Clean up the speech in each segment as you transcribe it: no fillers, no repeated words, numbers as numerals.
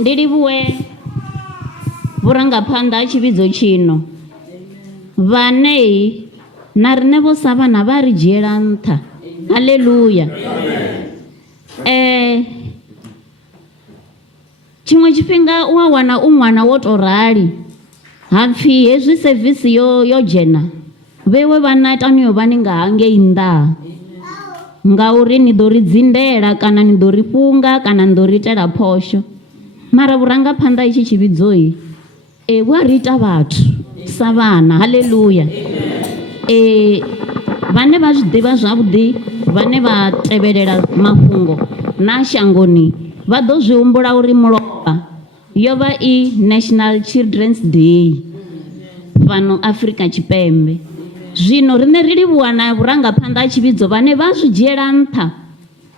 Ndi livhuwe vhurangaphanḓa ha tshivhidzo tshino vhane na riṋe vho sa vhana vha ri dzhiela nṱha. Haleluya. Tshiṅwe tshifhinga u a wana u ṅwana wo tou rali hapfhi hezwi sevisi yo dzhena vhewe vhana taniyo vha ni nga hangei nnḓa ngauri ni ḓo ri dzindela kana ni ḓo ri fhunga kana ni ḓo ri itela phosho. Mara vhurangaphanḓa itshi tshivhidzoi vhu a ri ita vhathu sa vhana. Haleluya. Vhane vha zwi ḓivha zwavhuḓi vhane vha tevhelela mafhungo na shangoni vha ḓo zwi humbula uri mulovha yo vha i National Children's Day fhano Afrika Tshipembe. Zwino riṋe ri livhuwa na vhurangaphanḓa ha tshivhidzo vhane vha zwi dzhiela nṱha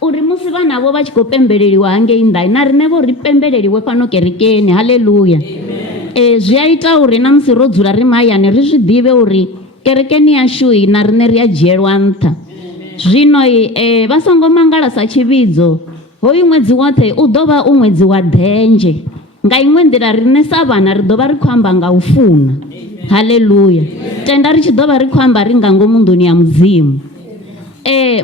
uri musi vhanavho vha tshi khou pembeleliwa hangei nnḓa na riṋe vho ri pembeleliwe fhano kerekeni. Haleluya. Zwi a ita uri na musi ro dzula ri mahayani ri zwi ḓivhe uri kerekeni yashu na riṋe ri a dzhielwa nṱha. Zwino vha songo mangala sa tshivhidzo hoyu ṅwedzi woṱhe u ḓo vha u ṅwedzi wa denzhe. Nga iṅwe nḓila riṋe sa vhana ri ḓo vha ri khou amba nga u funa. Haleluya. Tenda ri tshi ḓo vha ri khou amba ri nga ngomu nḓuni ya Mudzimu.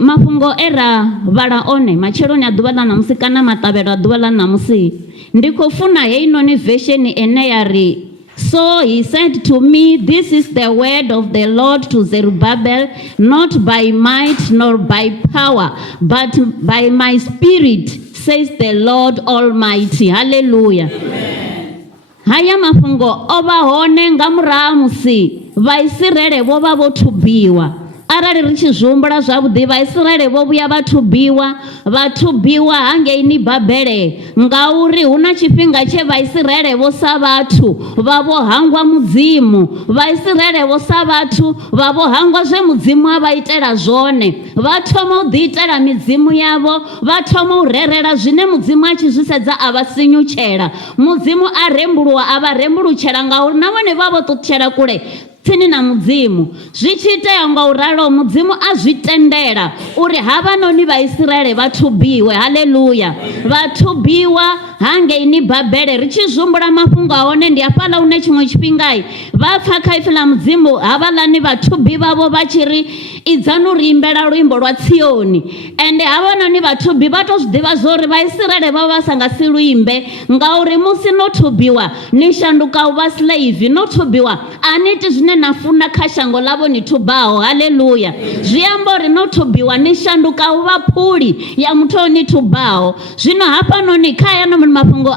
Mafhungo ra vhala one matsheloni a ḓuvha ḽa ṋamusi kana maṱavhelo a ḓuvha ḽa ṋamusi ndi khou funa heinoni version ene ya ri, so he said to me, this is the word of the Lord to Zerubbabel, not by might nor by power, but by my spirit, says the Lord Almighty. Hallelujah. Haya mafhungo o vha hone nga murahu musi Vaisiraele vho vha vho thubiwa. Arali ri tshi zhumbula zwavhuḓi Vaisiraele vho vhuya vha thubiwa hangeini Babele ngauri hu na tshifhinga tshe Vaisiraele vho sa vhathu vha vho hangwa Mudzimu. Vaisiraele vho sa vhathu vha vho hangwa zwe Mudzimu a vha itela zwone. Vha thoma u ḓi itela midzimu yavho, vha thoma u rerela zwine Mudzimu a tshi zwi sedza a vha sinyutshela. Mudzimu a rembuluwa a vha rembulutshela ngauri na vhone vha vho ṱutshela kule tsini na Mudzimu. Zwi tshi itea nga u ralo Mudzimu a zwi tendela uri havhanoni Vaisiraele vha thubiwe. Haleluya. Vha thubiwa hangeini Babele. Ri tshi zhumbula mafhungo a hone ndi hafhaḽa hune tshiṅwe tshifhinga vha pfha kha ife ḽa Mudzimu havhaḽani vhathubi vhavho vha tshi ri idzani u ri imbela luimbo lwa Tsioni. Ende havhanoni vhathubi vha tou zwi ḓivha zwo ri Vaisiraele vha vha sa nga si luimbe ngauri musi no thubiwa ni shanduka u vha slave. No thubiwa a ni iti zwine na funa kha shango ḽavho ni thubaho. Haleluya. Zwi amba uri no thubiwa ni shanduka u vha phuli ya muthu o ni thubaho. Zwino hafhanoni kha ya no mafhungo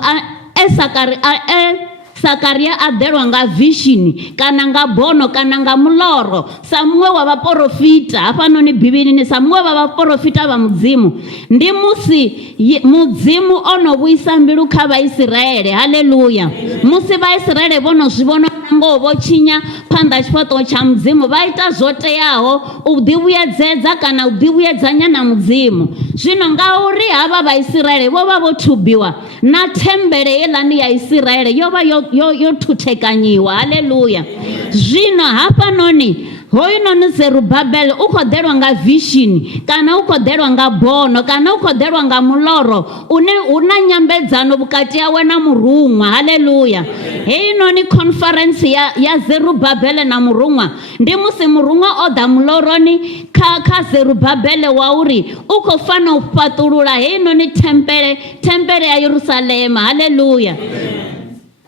Sakaria a ḓelwa nga vision kana nga bono kana nga muloro sa muṅwe wa vhaprofita hafhanoni Bivhilini, sa muṅwe wa vhaprofita vha Mudzimu. Ndi musi Mudzimu ono vhuisa mbilu kha Vaisiraele. Haleluya. Musi Vaisiraele vho no zwi vhona ngoho vho tshinya phanḓa tshifhaṱuwo tsha Mudzimu vha ita zwo teaho u ḓivhuyedzedza kana u ḓivhuyedzanya na Mudzimu. Zwino ngauri havha Vaisiraele vho vha vho thubiwa na thembele heiḽani ya Israele yo vha yo thuthekanyiwa. Haleluya. Zwino hafhanoni hoyunoni Zerubbabel u khou ḓelwa nga vision kana u khou ḓelwa nga bono kana u khou ḓelwa nga muloro une hu na nyambedzano vhukati yawe na murunwa. Haleluya. Heinoni conference ya Zerubbabel na murunwa ndi musi murunwa o ḓa muloroni kha Zerubbabel wa uri u khou fanela u fhaṱulula heinoni tempele ya Yerusalema. Haleluya.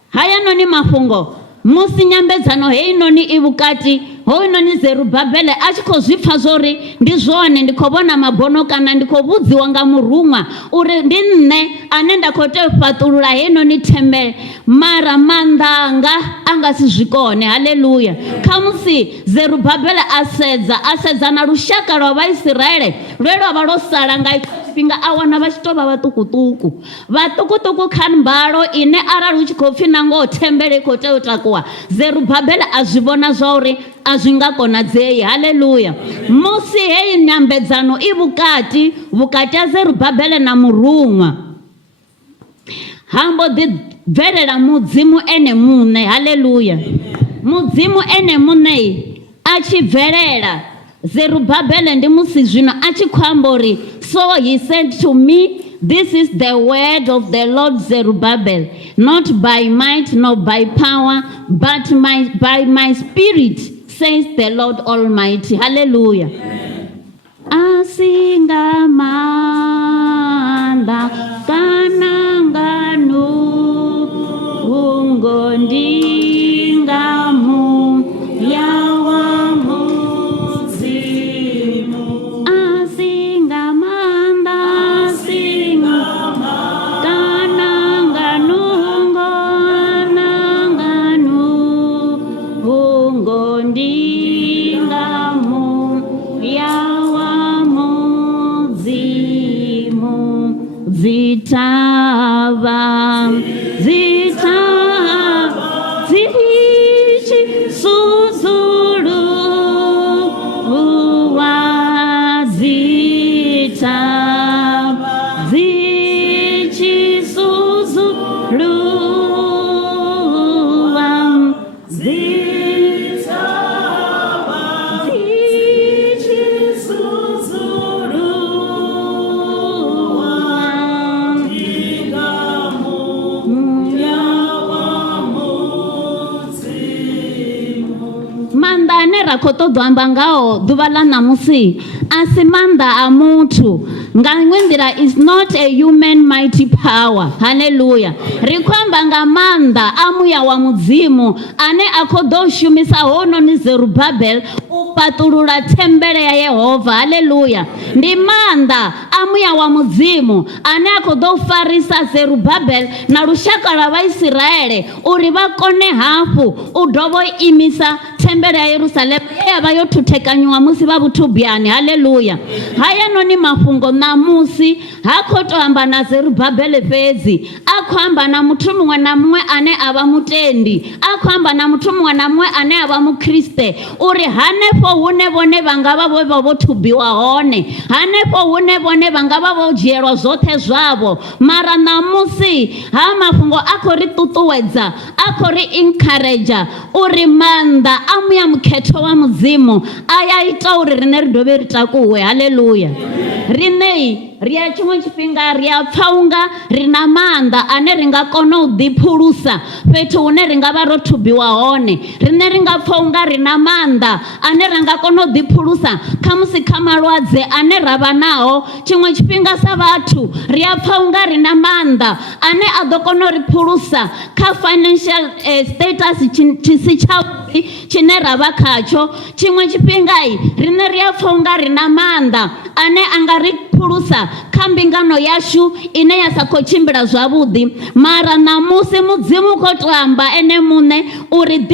Haya noni mafhungo musi nyambedzano heinoni i vhukati hoyunoni Zerubbabel a tshi khou zwi pfha zwori ndi zwone ndi khou vhona mabono kana ndi khou vhudziwa nga murunwa uri ndi nṋe ane nda khou tea u fhaṱulula heinoni thembele mara maanḓa anga a nga si zwikone. Haleluya. Kha musi Zerubbabel a sedza na lushaka lwa Vaisiraele lwe lwa vha lo sala nga tshifhinga a wana vha tshi tou vha vhaṱukuṱuku kha mbalo ine arali hu tshi khou pfhi na ngoho thembele khou tea u takuwa Zerubbabel a zwi vhona zwa uri a zwi nga konadzei. Haleluya. Musi hei nyambedzano i vhukati ha Zerubbabel na murunwa hambo ḓi bvelela Mudzimu ene muṋe. Haleluya. Mudzimu ene muṋe a tshi bvelela Zerubbabel ndi musi zwino a tshi khou amba uri, so he said to me, This is the word of the Lord Zerubbabel, not by might nor by power, but by my spirit, says the Lord Almighty. Hallelujah. Asingamanda kananganu ungondingamu yawa mudzimu. Asingamanda kananganu ungondingamu yawa mudzimu. Zitava zichi suzulu uwa zitava zichi suzulu uwa zitava zichi suzulu manda ane ra khou ṱoḓo amba ngao ḓuvha ḽa ṋamusi a si manda a muthu. Nga iṅwe nḓila is not a human mighty power. Hallelujah. Ri khou amba nga manda a muya wa mudzimu ane a khou ḓo shumisa hononi Zerubbabel u paṱulula thembele ya Yehova. Hallelujah. Ndi manda a muya wa mudzimu ane a khou ḓo farisa Zerubbabel na lushaka lwa Vhaisiraele uri vha kone hafhu u dovha u imisa thembele ya Yerusalema ye ya vha yo thuthekanyiwa musi vha vhuthubiyani. Hallelujah. Haya noni mafhungo ṋamusi ha khou tou amba na Zerubbabel fhedzi, a khou amba na muthu muṅwe na muṅwe ane a vha mutendi, a khou amba na muthu muṅwe na muṅwe ane a vha mukriste uri hanefho hune vhone vha nga vha vho thubiwa hone, hanefho hune vhone vha nga vha vho dzhielwa zwoṱhe zwavho, mara ṋamusi ha mafhungo a khou ri ṱuṱuwedza, a khou ri encourage uri manda a muya mukhetho wa mudzimu a ya ita uri rine ri dovhe ri takuwe. Hallelujah. Rine ri a tshiṅwe tshifhinga ri a pfha unga ri na manda ane ri nga kona u ḓiphulusa fhethu hune ri nga vha ro thubiwa hone. Rine ri nga pfha unga ri na manda ane ra nga kona u ḓiphulusa khamusi kha malwadze ane ra vha nao. Tshiṅwe tshifhinga sa vhathu ri a pfha unga ri na manda ane a ḓo kona u ri phulusa kha financial status tshi si tshavhuḓi tshine ra vha khatsho. Tshiṅwe tshifhinga rine ri a pfha unga ri na manda ane a nga ri phulusa kha mbingano yashu ine ya sa khou tshimbila zwavhuḓi, mara ṋamusi mudzimu khou tou amba ene muṋe uri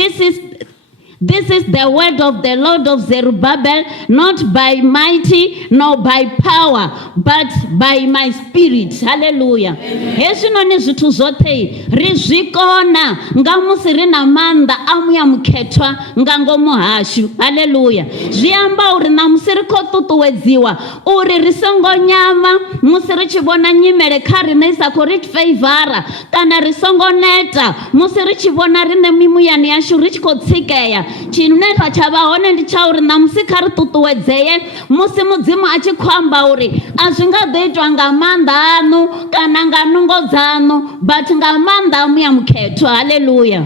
This is the word of the Lord of Zerubbabel, not by mighty nor by power, but by my spirit. Hallelujah. Hezwi noni zwithu zwoṱhe ri zwi kona nga musi ri na manda a muya mukhethwa nga ngomu hashu. Hallelujah. Zwi amba uri na musi ri khou ṱuṱuwedziwa uri ri songo nyama musi ri tshi vhona nyimele kha rine isa khou ri favora, kana ri songo neta musi ri tshi vhona rine mimuyani yashu ri tshi khou tsikeya. Tshine tsha vha hone ndi tsha uri ṋamusi kha ri ṱuṱuwedzeye musi mudzimu a tshi khou amba uri a zwi nga ḓo itwa nga maanḓa aṋu kana nga nungo dzaṋu, but nga maanḓa a muya mukhetho. Hallelujah.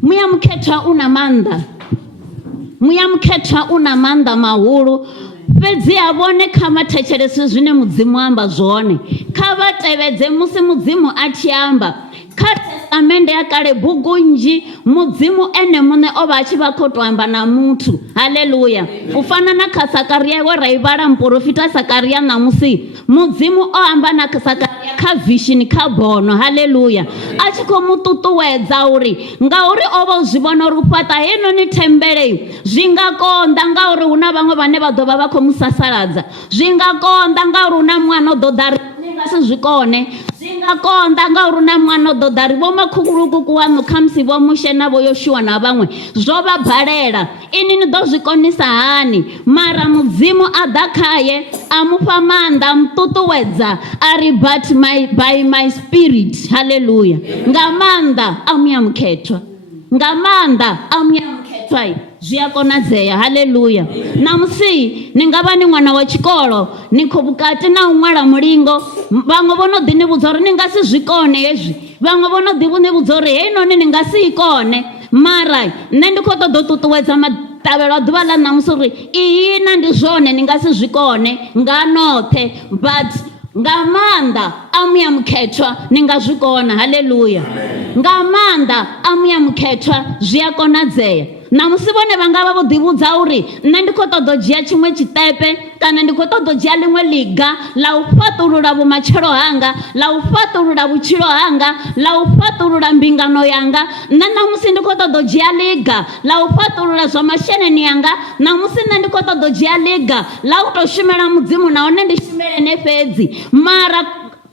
Muya mukhethwa una maanḓa, muya mukhethwa una maanḓa mahulu. Fhedzi a vhone kha vha thetshelese zwine mudzimu amba zwone, kha vha tevhedze musi mudzimu a tshi amba. Kha testamende ya kale bugu nnzhi mudzimu ene muṋe o vha a tshi vha khou tou amba na muthu. Hallelujah. U fana na kha Sakariya we ra i vhala muprofita Sakariya ṋamusi, mudzimu o amba na Sakariya kha vision, kha bono. Hallelujah. A tshi khou mu ṱuṱuwedza uri ngauri o vha u zwi vhona uri u fhaṱa heinoni thembele zwi nga konḓa ngauri hu na vhaṅwe vhane vha ḓo vha vha khou mu sasaladza, zwi nga konḓa ngauri hu na ṅwana o ḓo ḓa ri nga si zwi kone, zwi nga konḓa ngauri hu na ṅwana o ḓo ḓa ri vho makhukulukuku waṋu khamusi vho mushe na vho Yoshuwa na vhaṅwe zwo vha balela, ini ni ḓo zwi konisa hani? Mara mudzimu a ḓa khaye a mufha maanḓa, a muṱuṱuwedza a ri but by my spirit. Hallelujah. Nga maanḓa a muya mukhethwa, nga maanḓa a muya mukhethwa zwi a konadzea. Haleluya. Na musi ni nga vha ni ṅwana wa tshikolo ni khou vhukati na u ṅwala mulingo, vhaṅwe vho no ḓi ni vhudza uri ni nga si zwi kone hezwi, vhaṅwe vho no ḓi ni vhudza uri heinoni ni nga si i kone, mara nṋe ndi khou ṱoḓa u ṱuṱuwedza matavhelo a ḓuvha ḽa ṋamusi uri ihina ndi zwone ni nga si zwi kone nga noṱhe, but nga maanḓa a muya mukhethwa ni nga zwi kona. Haleluya. Nga maanḓa a muya mukhethwa zwi a konadzea. Na musi vhone vha nga vha vho ḓivhudza uri nṋe ndi khou ṱoḓa u dzhia tshiṅwe tshiṱepe kana ndi khou ṱoḓa u dzhia ḽiṅwe ḽiga ḽa u fhaṱulula vhumatshelo hanga, ḽa u fhaṱulula vhutshilo hanga, ḽa u fhaṱulula mbingano yanga. Nṋe namusi ndi khou ṱoḓa u dzhia ḽiga ḽa u fhaṱulula zwa masheleni yanga, namusi nṋe ndi khou ṱoḓa u dzhia ḽiga ḽa u tou shumela Mudzimu nahone ndi shumelene fhedzi, mara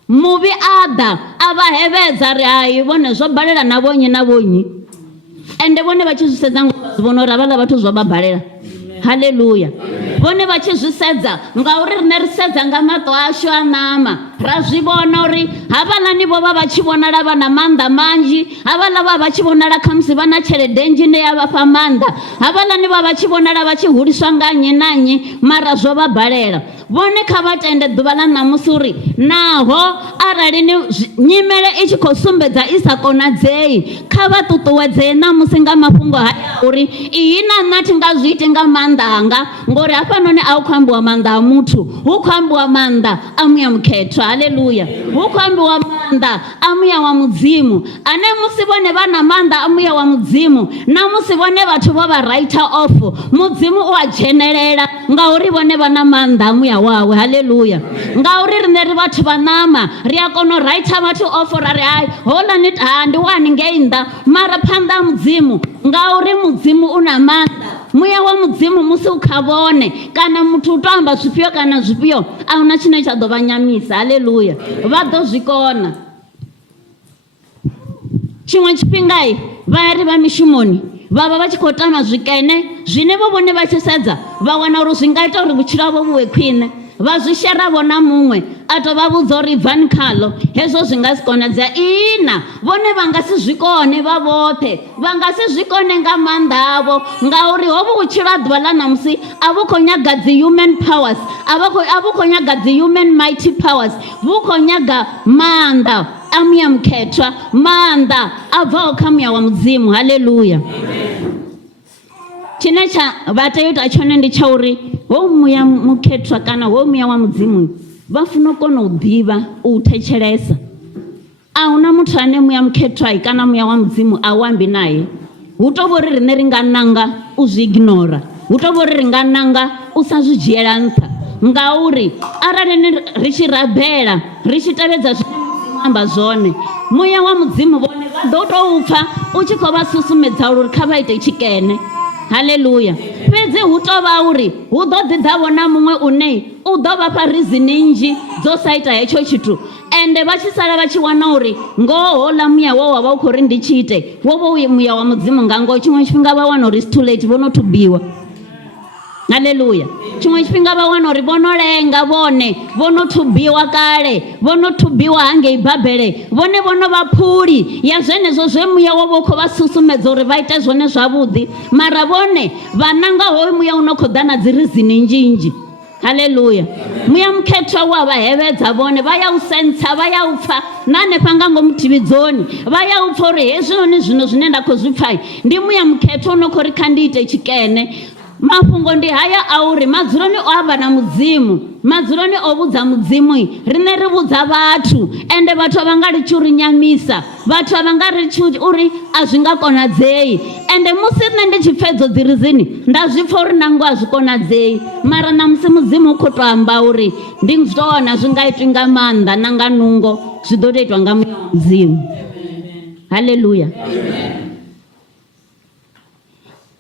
muvhi a ḓa a vha hevhedza ri hai vhone zwo balela na vhonyi na vhonyi, ende vhone vha tshi zwi sedza ngo zwi vhona uri havhaḽa vhathu zwo vha balela. Haleluya. Vhone vha tshi zwi sedza ngauri riṋe ri sedza nga maṱo ashu a ṋama, ra zwi vhona uri havhaḽani vho vha vha tshi vhonala vha na maanḓa manzhi, havhaḽa vha vha tshi vhonala khamusi vha na tshelede nnzhi ine ya vha fha maanḓa, havhaḽani vha vha tshi vhonala vha tshi huliswa nga nnyi na nnyi, mara zwo vha balela. Vhone kha vha tende ḓuvha ḽa ṋamusi uri naho arali nyimele i tshi khou sumbedza i sa konadzei, kha vha ṱuṱuwedzee ṋamusi nga mafhungo haya uri ihina nṋe thi nga zwi iti nga maanḓa anga, ngori hafhanoni a hu khou ambiwa maanḓa a muthu, hu khou ambiwa maanḓa a muya mukhethwa. Haleluya. Hu khou ambiwa maanḓa a muya wa Mudzimu ane musi vhone vha na maanḓa a muya wa Mudzimu, na musi vhone vhathu vho vha writer off, Mudzimu u a dzhenelela ngauri vhone vha na maanḓa a muya wawe. Haleluya. Ngauri riṋe ri vhathu vha ṋama ri a kona u writer vhathu off ra ri hai houḽani ndi wani ngei nnḓa, mara phanḓa ha Mudzimu ngauri Mudzimu u na maanḓa. Muya wa Mudzimu musi u kha vhone kana muthu u tou amba zwifhio kana zwifhio, a huna tshine tsha ḓo vha nyamisa. Haleluya. Vha ḓo zwi kona. Tshiṅwe tshifhinga vha ya ri vha mishumoni vha vha vha tshi khou tama zwikene zwine vho vhone vha tshi sedza vha wana uri zwi nga ita uri vhutshilo havho vhu vhe khwine, vha zwi sheravo na muṅwe a tou vha vhudza uri bvani khaḽo hezwo zwi nga si konadzea. Ihina vhone vha nga si zwi kone vha vhoṱhe, vha nga si zwi kone nga maanḓa avho, ngauri hovhu vhutshilo ha ḓuvha ḽa ṋamusi a vhu khou nyaga dzi human powers, a vhu khou nyaga dzi human mighty powers, vhu khou nyaga maanḓa a muya mukhethwa, maanḓa a bvaho kha muya wa Mudzimu. Haleluya. Tshine tsha vha tea u ita tshone ndi tsha uri hoyu muya mukhethwa kana hoyu muya wa Mudzimu vha funa u kona u ḓivha, u thetshelesa. A huna muthu ane muya mukhethwa kana muya wa Mudzimu a u ambi naye. Hu tou vha uri riṋe ri nga ṋanga u zwi ignora, hu tou vha uri ri nga ṋanga u sa zwi dzhiela nṱha, ngauri arali ri tshi rabela ri tshi tevhedza zwine Mudzimu amba zwone, muya wa Mudzimu vhone vha ḓo tou pfha u tshi khou vha susumedza uri kha vha ite tshikene. Haleluya. Fhedzi hu tou vha uri hu ḓo ḓi ḓavho na muṅwe une u ḓo vha fha rizini nnzhi dzo sa ita hetsho tshithu, ende vha tshi sala vha tshi wana uri ngoho houḽa muya wo wa vha u khou ri ndi tshi ite wo vha u muya wa Mudzimu nga ngoho, tshiṅwe tshifhinga vha wana uri it's too late, vho no thubiwa. Haleluya. Tshiṅwe tshifhinga vha wana uri vho no lenga, vhone vho no thubiwa kale, vho no thubiwa hangei Babele, vhone vho no vha phuli ya zwenezwo zwe muya wo vha u khou vha susumedza uri vha ite zwone zwavhuḓi, mara vhone vha nanga hoyu muya u no khou ḓa na dzi rizini nnzhi. Haleluya. Muya mukhethwa wa vha hevhedza vhone, vha ya u sentsa, vha ya u pfha na hanefha nga ngomu thivhidzoni, vha ya u pfha uri hezwinoni zwino zwine nda khou zwi pfha ndi muya mukhethwa u no khou ri kha ndi ite tshikene. Mafhungo ndi haya a uri madzuloni o amba na Mudzimu, madzuloni o vhudza Mudzimu, riṋe ri vhudza vhathu, ende vhathu a vha nga litshi uri nyamisa, vhathu a vha nga litshi uri a zwi nga konadzei. Ende musi nṋe ndi tshi pfha edzo dzi rizini nda zwi pfha uri nango a zwi konadzei, mara na musi Mudzimu u khou tou amba uri ndi zwone zwi nga itwi nga maanḓa na nga nungo, zwi ḓo tou itwa nga muya wa Mudzimu. Haleluya.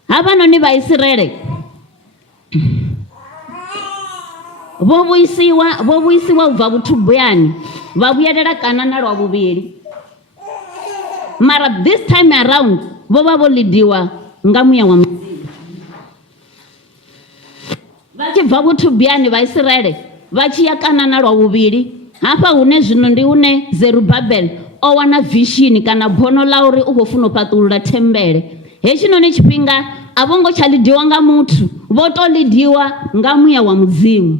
Havhanoni Vhaisiraele vho vhuisiwa u bva vhuthubuyani vha vhuyelela Kanana lwa vhuvhili, mara this time around vho vha vho lidiwa nga muya wa Mudzimu. Vha tshi bva vhuthubuyani Vhaisiraele vha tshi ya Kanana lwa vhuvhili, hafha hune zwino ndi hune Zerubabel o wana vision kana bono ḽa uri u khou funa u fhaṱulula thembele. Hetshinoni tshifhinga a vho ngo tsha lidiwa nga muthu, vho to lidiwa nga muya wa mudzimu.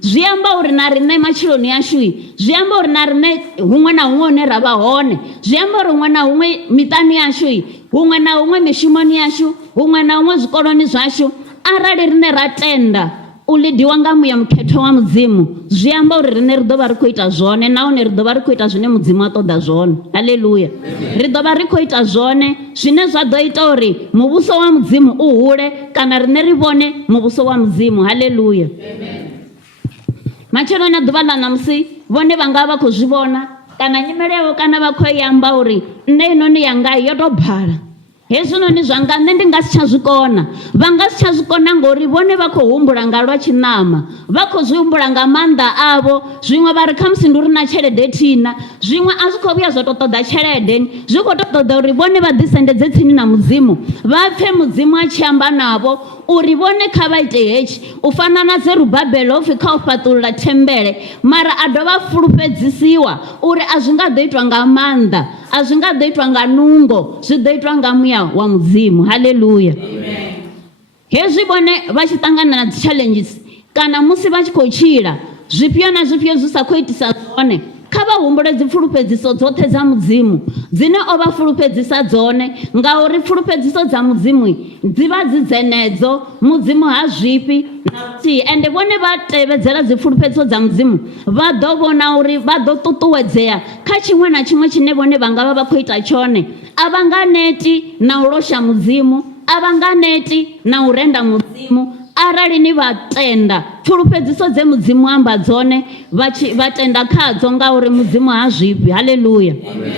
Zwi amba uri na riṋe matshiloni yashu zwi amba uri na riṋe huṅwe na huṅwe hune ra vha hone, zwi amba uri huṅwe na huṅwe miṱani yashu huṅwe na huṅwe mishumoni yashu, huṅwe na huṅwe zwikoloni zwashu, arali riṋe ra tenda u lidiwa nga muya mukhetho wa mudzimu, zwi amba uri riṋe ri ḓo vha ri khou ita zwone, nahone ri ḓo vha ri khou ita zwine mudzimu a ṱoḓa zwone. Haleluya. Ri ḓo vha ri khou ita zwone zwine zwa ḓo ita uri muvhuso wa mudzimu u hule, kana riṋe ri vhone muvhuso wa mudzimu. Haleluya. Matshelo na ḓuvha ḽa ṋamusi vhone vha nga vha khou zwi vhona, kana nyimele yavho kana vha khou amba uri nṋe inoni yanga yo tou bala, hezwinoni zwanga nṋe ndi nga si tsha zwi kona. Vha nga si tsha zwi kona ngori vhone vha khou humbula nga lwa tshiṋama, vha khou zwi humbula nga maanḓa avho. Zwiṅwe vha ri khamusi ndi uri na tshelede thina, zwiṅwe a zwi khou vhuya zwa tou ṱoḓa tshelede, zwi khou tou ṱoḓa uri vhone vha ḓisendedze tsini na mudzimu, vha pfhe mudzimu a tshi amba navho uri vhone kha vha ite hetshi, u fana na Zerubabele ho pfhi kha u fhaṱulula thembele, mara a dovha fulufhedzisiwa uri a zwi nga ḓo itwa nga maanḓa, a zwi nga ḓo itwa nga nungo, zwi ḓo itwa nga muya wa mudzimu. Haleluya. Hezwi vhone vha tshi ṱangana na dzi challenges kana musi vha tshi khou tshila zwifhio na zwifhio zwi sa khou itisa zwone, kha vha humbule dzi pfulufhedziso dzoṱhe dza mudzimu dzine o vha fulufhedzisa dzone, ngauri pfulufhedziso dza mudzimu dzi vha dzi dzenedzo. Mudzimu ha zwifhi na luthihi, ende vhone vha tevhedzela dzi pfulufhedziso dza mudzimu, vha ḓo vhona uri vha ḓo ṱuṱuwedzea kha tshiṅwe na tshiṅwe tshine vhone vha nga vha vha khou ita tshone. A vha nga neti na u losha mudzimu, a vha nga neti na u renda mudzimu, arali ni vha tenda pfulufhedziso dze mudzimu amba dzone vha tenda khadzo, ngauri mudzimu ha zwifhi. Haleluya.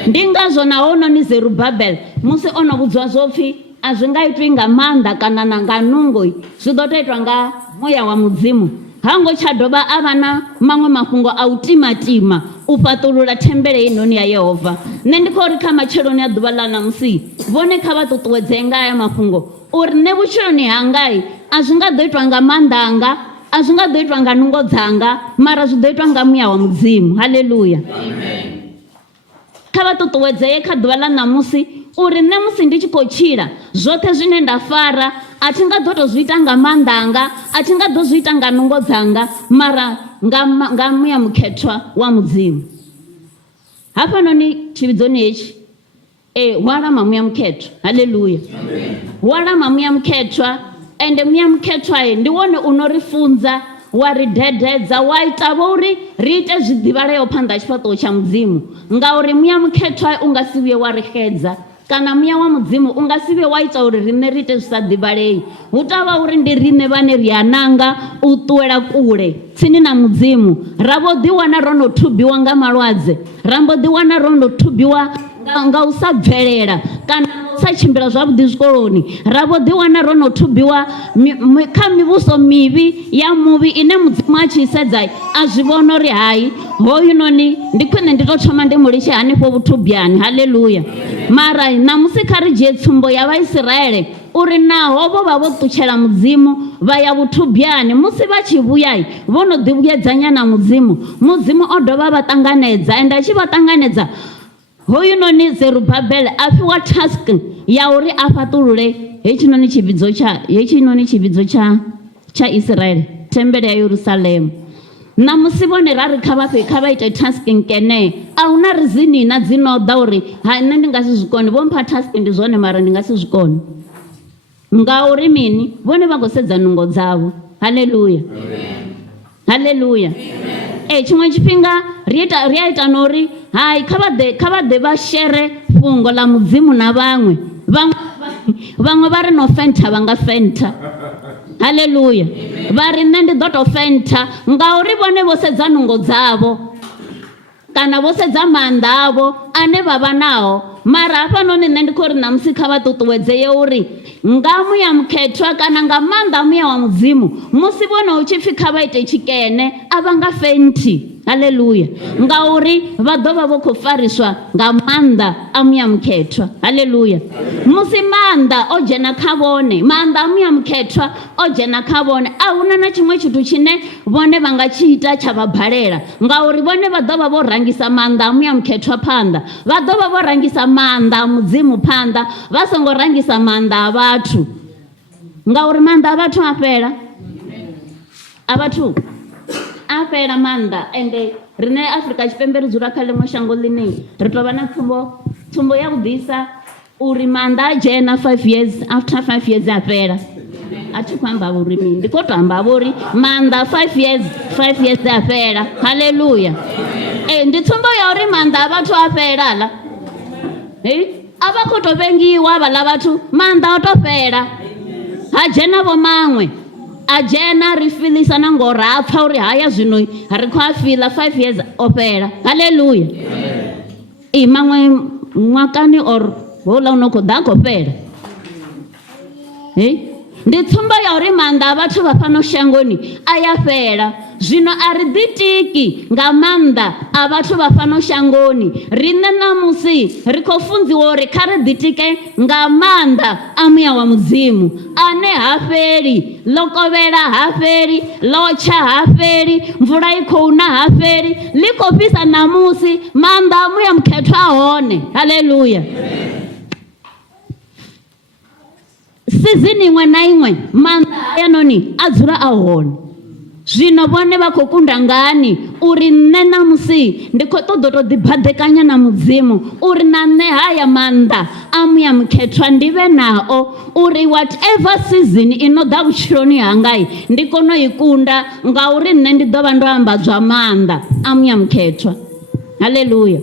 Ndi ngazwo nahononi Zerubabele musi ono vhudzwa zwo pfhi a zwi nga itwi nga maanḓa kana na nga nungo, zwi ḓo tou itwa nga muya wa mudzimu, ha ngo tsha dovha a vha na maṅwe mafhungo a u timatima u fhaṱulula thembele inoni ya Yehova. Nṋe ndi khou ri kha matsheloni a ḓuvha ḽa ṋamusi vhone kha vha ṱuṱuwedzee nga aya mafhungo uri nṋe vhutshiloni hangai a zwi nga ḓo itwa nga maanḓa anga, a zwi nga ḓo itwa nga nungo dzanga, mara zwi ḓo itwa nga muya wa mudzimu. Haleluya. Kha vha ṱuṱuwedzee kha ḓuvha ḽa ṋamusi uri nṋe musi ndi tshi khou tshila zwoṱhe zwine nda fara a thi nga ḓo tou zwi ita nga maanḓa anga, a thi nga ḓo zwi ita nga nungo dzanga, mara nga muya mukhethwa wa mudzimu. Hafhanoni tshivhidzoni hetshi hwalama muya mukhethwa. Haleluya. Hwalama muya mukhethwa, ende muya mukhethwa ndi wone uno ri funza, wa ri dededza, wa ita vho uri ri ite zwiḓivhaleyo phanḓa ha tshifhaṱuwo tsha mudzimu, ngauri muya mukhethwa u nga si vhuye wa ri xedza, kana muya wa mudzimu u nga si vhuye wa ita uri riṋe ri ite zwi sa ḓivhalei. Hu tovha uri ndi riṋe vhane ri a nanga u ṱuwela kule tsini na mudzimu, ra vho ḓi wana ro no thubiwa nga malwadze, ra mbo ḓi wana ro no thubiwa nga u sa bvelela kana u sa tshimbila zwavhuḓi zwikoloni, ra vho ḓi wana ro no thubiwa kha mivhuso mivhi ya muvhi ine mudzimu a tshi sedza a zwi vhona uri hayi hoyu noni ndi khwine ndi tou thoma ndi mu litshe hanefho vhuthubiyani. Haleluya. Mara ṋamusi kha ri dzhie tsumbo ya Vhaisiraele uri naho vho vha vho ṱutshela mudzimu vha ya vhuthubiyani, musi vha tshi vhuya vho no ḓi vhuyedzanya na mudzimu, mudzimu o dovha vha ṱanganedza, ende a tshi vha ṱanganedza hoyu noni Zerubabele a fhiwa task ya uri a fhaṱulule hetshinoni tshividzo tsha Israel, thembele ya Yerusalemu. Ṋamusi vhone ra ri kha vha ite task nkene, a hu na rizini na dzino ḓa uri ha nṋe ndi nga si zwi kone, vho mpha task ndi zwone mara ndi nga si zwi kone, ngauri mini? Vhone vha khou sedza nungo dzavho. Haleluya. Haleluya. Tshiṅwe tshifhinga ri a ita no uri hayi kha vha ḓe vha shere fhungo ḽa mudzimu na vhaṅwe vha ri no fentha vha nga fentha. Haleluya. Vha ri nṋe ndi ḓo tou fentha ngauri vhone vho sedza nungo dzavho kana vho sedza maanḓa avho ane vha vha nao, mara hafhanoni nṋe ndi khou ri ṋamusi kha vha ṱuṱuwedzee uri nga muya mukhethwa kana nga maanḓa muya wa mudzimu, musi vhone hu tshi pfhi kha vha ite tshikene a vha nga fenti. Haleluya. Ngauri vha ḓo vha vho khou fariswa nga maanḓa a muya mukhethwa. Haleluya. Musi maanḓa o dzhena kha vhone, maanḓa a muya mukhethwa o dzhena kha vhone, a huna na tshiṅwe tshithu tshine vhone vha nga tshi ita tsha vha balela, ngauri vhone vha ḓo vha vho rangisa maanḓa a muya mukhethwa phanḓa, vha ḓo vha vho rangisa maanḓa a mudzimu phanḓa, vha songo rangisa maanḓa a vhathu. ngauri maanḓa a vhathu a fhela, a vhathu a fhela maanḓa. Ende rine Afrika Tshipembe ri dzula kha ḽiṅwe shango ḽine ri tou vha na tsumbo ya vhuḓisa uri maanḓa a dzhena 5 years, after 5 years a fhela. A thi khou amba uri mini, ndi khou tou amba uri maanḓa 5 years a fhela. Haleluya. Ndi tsumbo ya uri maanḓa a vhathu a fhela la. A vha khou tou vhengiwa vhaḽa vhathu, maanḓa o tou fhela. Ha dzhena vho maṅwe, a dzhena ri fiḽisa na ngo ra pfha uri haya zwino ri khou a fiḽa 5 years o fhela. Haleluya. Maṅwe ṅwakani or houḽa u no khou ḓa a khou fhela. Ndi tsumbo ya uri maanḓa a vhathu vha fhano shangoni a ya fhela. Zwino a ri ḓitiki nga maanḓa a vhathu vha fhano shangoni. Riṋe ṋamusi ri khou funziwa uri kha ri ḓitike nga maanḓa a muya wa mudzimu ane ha fheli, ḽo kovhela ha fheli, ḽo tsha ha fheli, mvula i khou na ha fheli, ḽi khou fhisa ṋamusi, maanḓa a muya mukhetho a hone. Haleluya. Sizini iṅwe na iṅwe maanḓa hayanoni a dzula a hone. Zwino vhone vha khou kunda ngani uri nṋe ṋamusi ndi khou ṱoḓa tou ḓibadekanya na mudzimu uri na nṋe haya maanḓa a muya mukhethwa ndi vhe nao, uri whatever season i no ḓa vhutshiloni hangai ndi kone u i kunda, ngauri nṋe ndi ḓo vha ndo ambadzwa maanḓa a muya mukhethwa. Haleluya.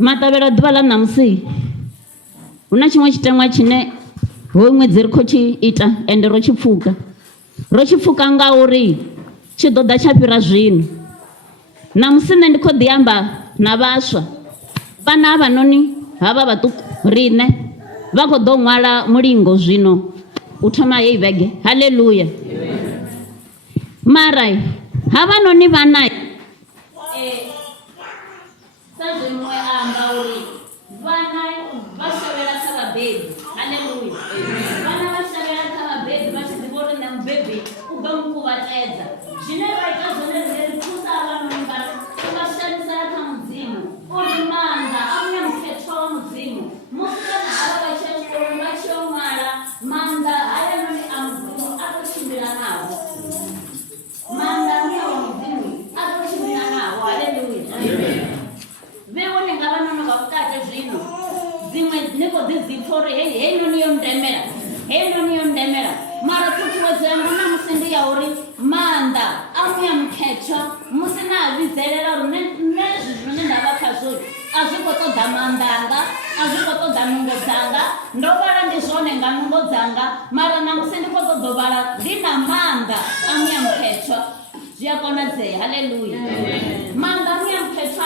Maṱavhelo ḓuvha ḽa ṋamusi hu na tshiṅwe tshiteṅwa tshine hoyu ṅwedzi ri khou tshi ita ende ro tshi pfhuka ngauri tshi ḓo ḓa tsha fhira zwino. Ṋamusi nṋe ndi khou ḓi amba na vhaswa, vhana havhanoni havha vhaṱuku riṋe vha khou ḓo ṅwala mulingo zwino u thoma heyi vhege. Haleluya. Mara havhanoni vhana sa zwe muṅwe a amba uri vhana vha shavhela kha vhabebi. Haleluya. Vhana vha shavhela kha vhabebi vha tshi ḓivha uri nṋe mubebi u ḓo mukuvhatedza. Zwine vha ita zwone ri thusa havhanoni vhathu u vha shavhisela kha mudzimu uri maanḓa a muya mukhetho wa mudzimu musi vhana havha vha tshi ya tshikoloni vha tshi yo ṅwala, maanḓa hayanoni a mudzimu a ḓo tshimbila navho. Maanḓa a muya wa mudzimu a ḓo tshimbila navho. Haleluya. Vheiwe ni nga vha no no vha vhukati zwino dziṅwe ni khou ḓi dzi pfha uri heinoni yo ndemela, heinoni yo ndemela. Mara ṱhuṱhuwedzo yangu ṋamusi ndi ya uri maanḓa a muya mukhethwa musi na a vhidzelela uri nṋe zwine nda vha khazwo a zwi khou ṱoḓa maanḓa anga, a zwi khou ṱoḓa nungo dzanga. Ndo vhala ndi zwone nga nungo dzanga, mara ṋamusi ndi khou ṱoḓa u vhala ndi na maanḓa a muya mukhethwa. Zwi a konadzea. Haleluya. Maanḓa a muya mukhethwa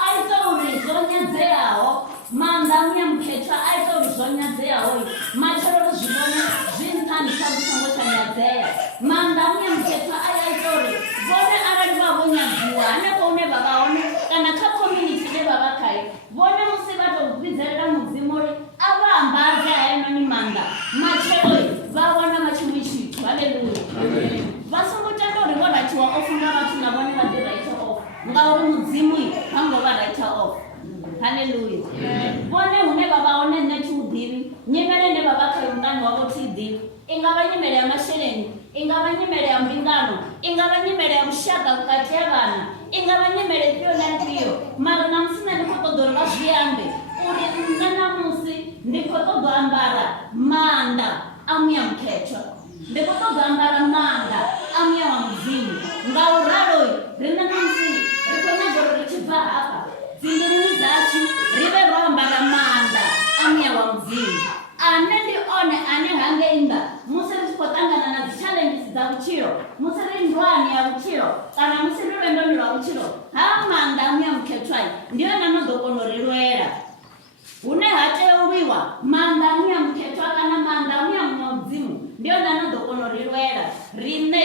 a ita uri zwo nyadzeaho, maanḓa a muya mukhethwa a ita uri zwo nyadzeaho matshelo ri zwi vhone zwi nṱhani kha zwi songo tsha nyadzea. Maanḓa a muya mukhethwa a ya ita uri vhone arali vha vho nyadziwa hanefho hune vha vha hone kana kha community ine vha vha khayo, vhone musi vha tou vhidzelela mudzimu uri a vha ambadze hayanoni maanḓa, matshelo vha wana vha tshi mu tshithu. Haleluya. Vha songo tenda uri vho rathiwa off nga vhathu na vhone vha ḓi raitha off, ngauri mudzimu ha ngo vha raitha off. Haleluya. Vhone hune vha vha hone nṋe thi u ḓivhi, nyimele ine vha vha khayo muṱani wavho thi i ḓivhi. I nga vha nyimele ya masheleni, i nga vha nyimele ya mbingano, i nga vha nyimele ya vhushaka vhukati ha vhana, i nga vha nyimele ifhio na ifhio. Mara ṋamusi nṋe ndi khou ṱoḓa uri vha zwi ambe uri nṋe ṋamusi ndi khou ṱoḓa u ambara maanḓa a muya mukhethwa, ndi khou ṱoḓa u ambara maanḓa a muya wa mudzimu. Nga u ralo riṋe ṋamusi ri khou nyaga uri ri tshi bva hafha dzinḓilini dzashu ri vhe ro ambara maanḓa a muya wa mudzimu ane ndi one ane hangei nnḓa musi ri tshi khou ṱangana na dzi challenges dza vhutshilo, musi ri ndwani ya vhutshilo kana musi ri lwendoni lwa vhutshilo, ha maanḓa a muya mukhethwayi ndi yone no ḓo kona u ri lwela. Hune ha tea u lwiwa maanḓa a muya mukhethwa kana maanḓa a muya wa mudzimu ndi yone no ḓo kona u ri lwela. Riṋe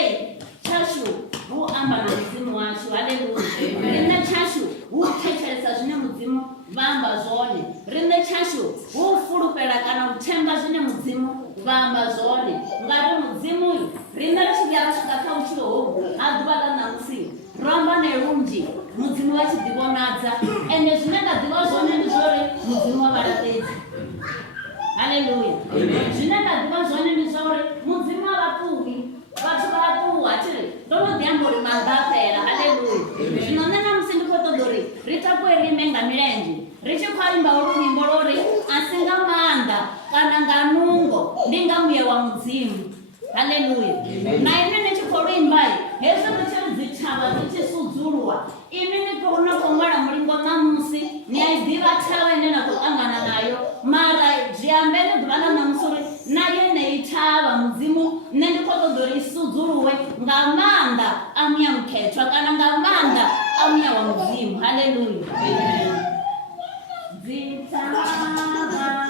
tshashu hu amba na mudzimu washu. Haleluya. Riṋe tshashu hu thetshelesa zwine mudzimu vha amba zwone. Riṋe tshashu hu fulufhela kana u themba zwine mudzimu vha amba zwone. Ngauri mudzimu riṋe ri tshi vhuya ra swika kha vhutshilo hovhu ha ḓuvha ḽa ṋamusi ro amba naye lunzhi, mudzimu vha tshi ḓivhonadza ende takuwe ri ime nga milenzhe ri tshi khou imba olu luimbo lori a si nga maanḓa kana nga nungo ndi nga muya wa mudzimu. Haleluya. Na ine ni tshi khou luimba hezwi ri tshi ri dzithavha dzi tshi sudzuluwa ine ni khou ṅwala mulingo ṋamusi ni a i ḓivha thavha ine na khou ṱangana nayo mara zwiambeni ḓuvha na ṋamusi uri na yeneyi thavha mudzimu nṋe ndi khou ṱoḓa uri i sudzuluwe nga maanḓa a muya mukhethwa kana nga maanḓa a muya wa mudzimu. Haleluya. Dzithavha